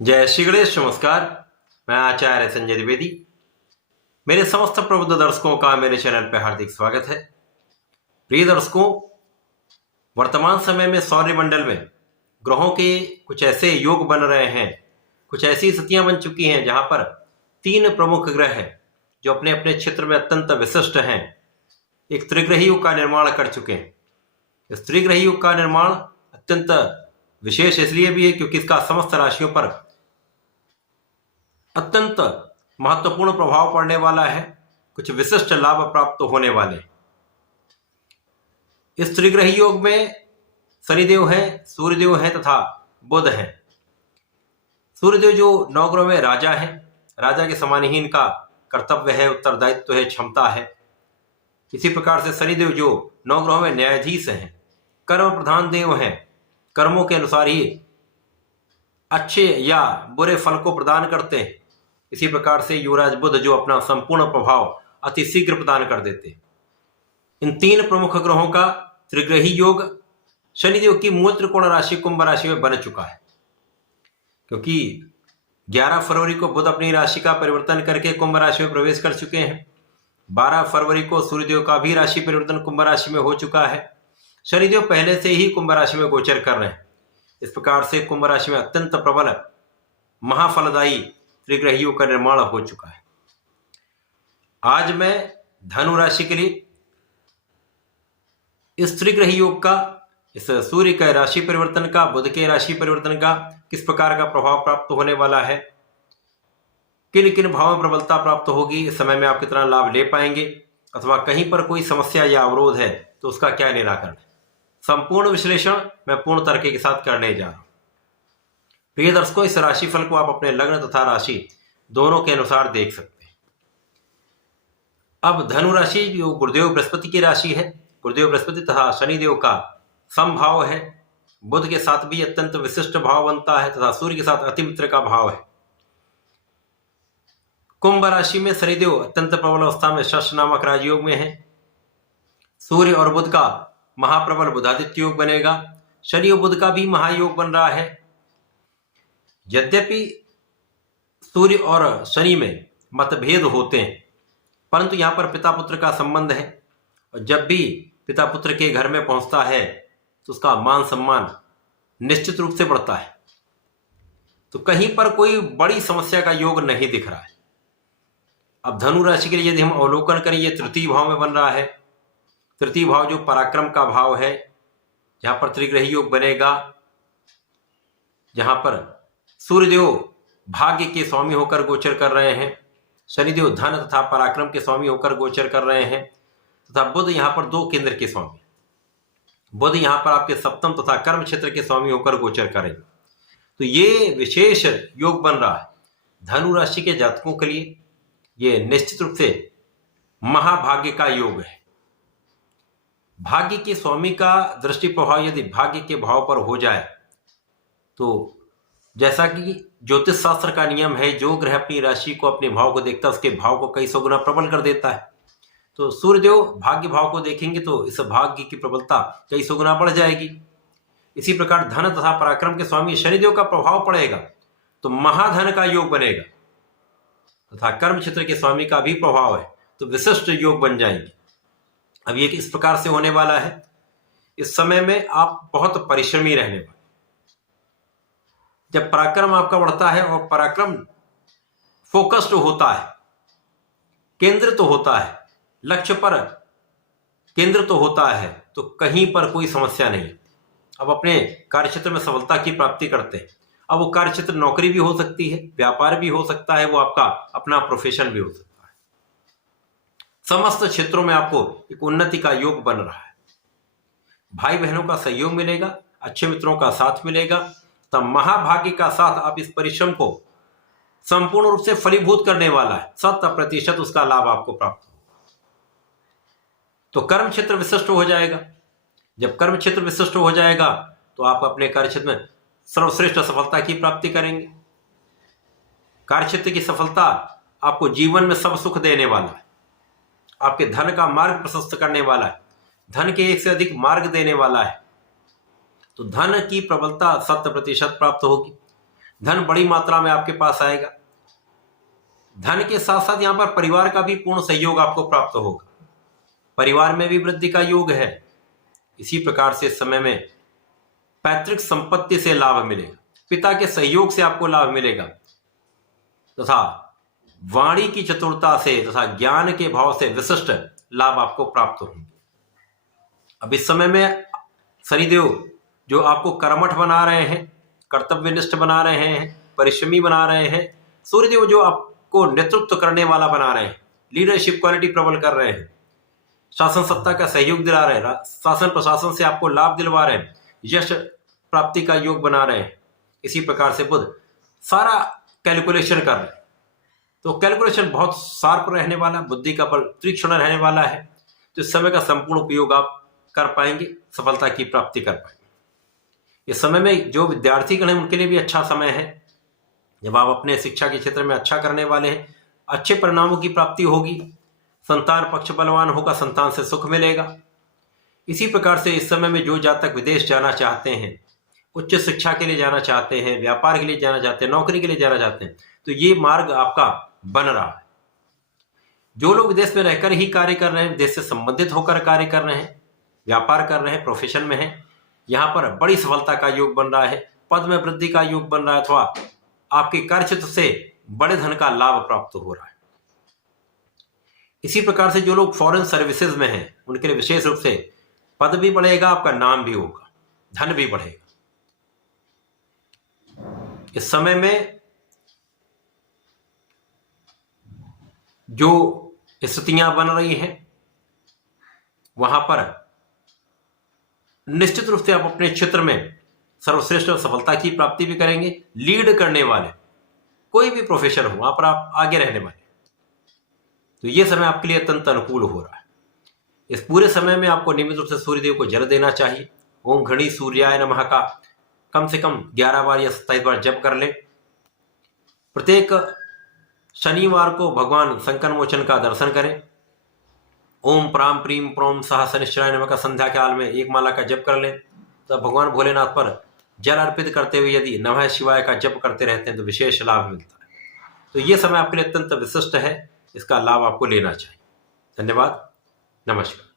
जय श्री गणेश। नमस्कार। मैं आचार्य संजय द्विवेदी। मेरे समस्त प्रबुद्ध दर्शकों का मेरे चैनल पर हार्दिक स्वागत है। प्रिय दर्शकों, वर्तमान समय में सौरमंडल में ग्रहों के कुछ ऐसे योग बन रहे हैं, कुछ ऐसी स्थितियां बन चुकी हैं जहां पर तीन प्रमुख ग्रह हैं जो अपने अपने क्षेत्र में अत्यंत विशिष्ट हैं, एक त्रिग्रही युग का निर्माण कर चुके हैं। इस त्रिग्रही युग का निर्माण अत्यंत विशेष इसलिए भी है क्योंकि इसका समस्त राशियों पर अत्यंत महत्वपूर्ण प्रभाव पड़ने वाला है, कुछ विशिष्ट लाभ प्राप्त होने वाले। इस त्रिग्रही योग में शनिदेव हैं, सूर्यदेव हैं तथा बुध हैं। सूर्यदेव जो नवग्रह में राजा है, राजा के समान ही इनका कर्तव्य है, उत्तरदायित्व है, क्षमता है। इसी प्रकार से शनिदेव जो नवग्रहों में न्यायाधीश हैं, कर्म प्रधान देव हैं, कर्मों के अनुसार ही अच्छे या बुरे फल को प्रदान करते हैं। इसी प्रकार से युवराज बुध जो अपना संपूर्ण प्रभाव अति शीघ्र प्रदान कर देते हैं। इन तीन प्रमुख ग्रहों का त्रिग्रही योग शनिदेव की मूल त्रिकोण राशि कुंभ राशि में बन चुका है, क्योंकि 11 फरवरी को बुध अपनी राशि का परिवर्तन करके कुंभ राशि में प्रवेश कर चुके हैं। 12 फरवरी को सूर्यदेव का भी राशि परिवर्तन कुंभ राशि में हो चुका है। शनिदेव पहले से ही कुंभ राशि में गोचर कर रहे हैं। इस प्रकार से कुंभ राशि में अत्यंत प्रबल महाफलदायी त्रिग्रही योग का निर्माण हो चुका है। आज मैं धनु राशि के लिए इस त्रिग्रही योग का, इस सूर्य के राशि परिवर्तन का, बुध के राशि परिवर्तन का किस प्रकार का प्रभाव प्राप्त होने वाला है, किन किन भावों में प्रबलता प्राप्त होगी, इस समय में आप कितना लाभ ले पाएंगे, अथवा कहीं पर कोई समस्या या अवरोध है तो उसका क्या निराकरण है, संपूर्ण विश्लेषण मैं पूर्ण तरीके के साथ करने जा रहा हूं। प्रिय दर्शकों, इस राशिफल को आप अपने लग्न तथा राशि दोनों के अनुसार देख सकते हैं। अब धनु राशि जो गुरुदेव बृहस्पति की राशि है, गुरुदेव बृहस्पति तथा शनिदेव का समभाव है। बुध के साथ भी अत्यंत विशिष्ट भाव बनता है तथा सूर्य के साथ अतिमित्र का भाव है। कुंभ राशि में शनिदेव अत्यंत प्रबल अवस्था में षष्ठ नामक राजयोग में है। सूर्य और बुध का महाप्रबल बुधादित्य योग बनेगा। शनि और बुध का भी महायोग बन रहा है। यद्यपि सूर्य और शनि में मतभेद होते हैं, परंतु यहां पर पिता पुत्र का संबंध है और जब भी पिता पुत्र के घर में पहुंचता है तो उसका मान सम्मान निश्चित रूप से बढ़ता है। तो कहीं पर कोई बड़ी समस्या का योग नहीं दिख रहा है। अब धनु राशि के लिए यदि हम अवलोकन करें, ये तृतीय भाव में बन रहा है। तृतीय भाव जो पराक्रम का भाव है, जहां पर त्रिग्रही योग बनेगा, जहां पर सूर्यदेव भाग्य के स्वामी होकर गोचर कर रहे हैं, शनिदेव धन तथा पराक्रम के स्वामी होकर गोचर कर रहे हैं, तथा बुध यहां पर दो केंद्र के स्वामी, बुध यहां पर आपके सप्तम तथा कर्म क्षेत्र के स्वामी होकर गोचर करेंगे। तो ये विशेष योग बन रहा है धनु राशि के जातकों के लिए। ये निश्चित रूप से महाभाग्य का योग है। भाग्य के स्वामी का दृष्टि प्रभाव यदि भाग्य के भाव पर हो जाए तो जैसा कि ज्योतिष शास्त्र का नियम है, जो ग्रह अपनी राशि को, अपने भाव को देखता है उसके भाव को कई सौ गुना प्रबल कर देता है। तो सूर्यदेव भाग्य भाव को देखेंगे तो इस भाग्य की प्रबलता कई सौ गुना बढ़ जाएगी। इसी प्रकार धन तथा पराक्रम के स्वामी शनिदेव का प्रभाव पड़ेगा तो महाधन का योग बनेगा, तथा कर्म क्षेत्र के स्वामी का भी प्रभाव है तो विशिष्ट योग बन जाएंगे। अब ये इस प्रकार से होने वाला है। इस समय में आप बहुत परिश्रमी रहने वाले। जब पराक्रम आपका बढ़ता है और पराक्रम फोकस्ड होता है, केंद्रित तो होता है, लक्ष्य पर केंद्रित तो होता है, तो कहीं पर कोई समस्या नहीं। अब अपने कार्यक्षेत्र में सफलता की प्राप्ति करते हैं। अब वो कार्यक्षेत्र नौकरी भी हो सकती है, व्यापार भी हो सकता है, वो आपका अपना प्रोफेशन भी हो सकता है। समस्त क्षेत्रों में आपको एक उन्नति का योग बन रहा है। भाई बहनों का सहयोग मिलेगा, अच्छे मित्रों का साथ मिलेगा, तब महाभाग्य का साथ आप इस परिश्रम को संपूर्ण रूप से फलीभूत करने वाला है। 100% उसका लाभ आपको प्राप्त होगा। तो कर्म क्षेत्र विशिष्ट हो जाएगा। जब कर्म क्षेत्र विशिष्ट हो जाएगा तो आप अपने कार्य क्षेत्र में सर्वश्रेष्ठ सफलता की प्राप्ति करेंगे। कार्य क्षेत्र की सफलता आपको जीवन में सब सुख देने वाला है, आपके धन का मार्ग प्रशस्त करने वाला है, धन के एक से अधिक मार्ग देने वाला है। तो धन की प्रबलता 100% प्राप्त होगी। धन बड़ी मात्रा में आपके पास आएगा। धन के साथ साथ यहां पर परिवार का भी पूर्ण सहयोग आपको प्राप्त होगा। परिवार में भी वृद्धि का योग है। इसी प्रकार से इस समय में पैतृक संपत्ति से लाभ मिलेगा, पिता के सहयोग से आपको लाभ मिलेगा तथा वाणी की चतुरता से तथा ज्ञान के भाव से विशिष्ट लाभ आपको प्राप्त होंगे। अब इस समय में शनिदेव जो आपको कर्मठ बना रहे हैं, कर्तव्यनिष्ठ बना रहे हैं, परिश्रमी बना रहे हैं, सूर्यदेव जो आपको नेतृत्व करने वाला बना रहे हैं, लीडरशिप क्वालिटी प्रबल कर रहे हैं, शासन सत्ता का सहयोग दिला रहे हैं, शासन प्रशासन से आपको लाभ दिलवा रहे हैं, यश प्राप्ति का योग बना रहे हैं। इसी प्रकार से बुध सारा कैलकुलेशन कर रहे हैं। तो कैलकुलेशन बहुत शार्प रहने वाला, बुद्धि का बल तीक्ष्ण रहने वाला है। तो इस समय का संपूर्ण उपयोग आप कर पाएंगे, सफलता की प्राप्ति कर पाएंगे। इस समय में जो विद्यार्थीगण हैं उनके लिए भी अच्छा समय है। जब आप अपने शिक्षा के क्षेत्र में अच्छा करने वाले हैं, अच्छे परिणामों की प्राप्ति होगी, संतान पक्ष बलवान होगा, संतान से सुख मिलेगा। इसी प्रकार से इस समय में जो जातक विदेश जाना चाहते हैं, उच्च शिक्षा के लिए जाना चाहते हैं, व्यापार के लिए जाना चाहते हैं, नौकरी के लिए जाना चाहते हैं, तो ये मार्ग आपका बन रहा है। जो लोग विदेश में रहकर ही कार्य कर रहे हैं, विदेश से संबंधित होकर कार्य कर रहे हैं, व्यापार कर रहे हैं, प्रोफेशन में हैं, यहाँ पर बड़ी सफलता का योग बन रहा है, पद में वृद्धि का योग बन रहा है, अथवा आपके कार्यक्षेत्र से बड़े धन का लाभ प्राप्त हो रहा है। इसी प्रकार से जो लोग फॉरेन सर्विसेज में हैं, उनके लिए विशेष रूप से पद भी बढ़ेगा, आपका नाम भी होगा, धन भी बढ़ेगा। इस समय में जो स्थितियां बन रही हैं, वहां पर निश्चित रूप से आप अपने क्षेत्र में सर्वश्रेष्ठ सफलता की प्राप्ति भी करेंगे। लीड करने वाले कोई भी प्रोफेशन हो, वहां पर आप आगे रहने वाले, तो यह समय आपके लिए अत्यंत अनुकूल हो रहा है। इस पूरे समय में आपको नियमित रूप से सूर्यदेव को जल देना चाहिए। ओम घड़ी सूर्याय नमः का कम से कम 11 बार या 27 बार जप कर ले। प्रत्येक शनिवार को भगवान संकट मोचन का दर्शन करें। ओम प्राम प्रीम प्रोम सह शनिश्चराय नमः का संध्या काल में एक माला का जप कर लें। तो भगवान भोलेनाथ पर जल अर्पित करते हुए यदि नमः शिवाय का जप करते रहते हैं तो विशेष लाभ मिलता है। तो ये समय आपके लिए अत्यंत विशिष्ट है, इसका लाभ आपको लेना चाहिए। धन्यवाद, नमस्कार।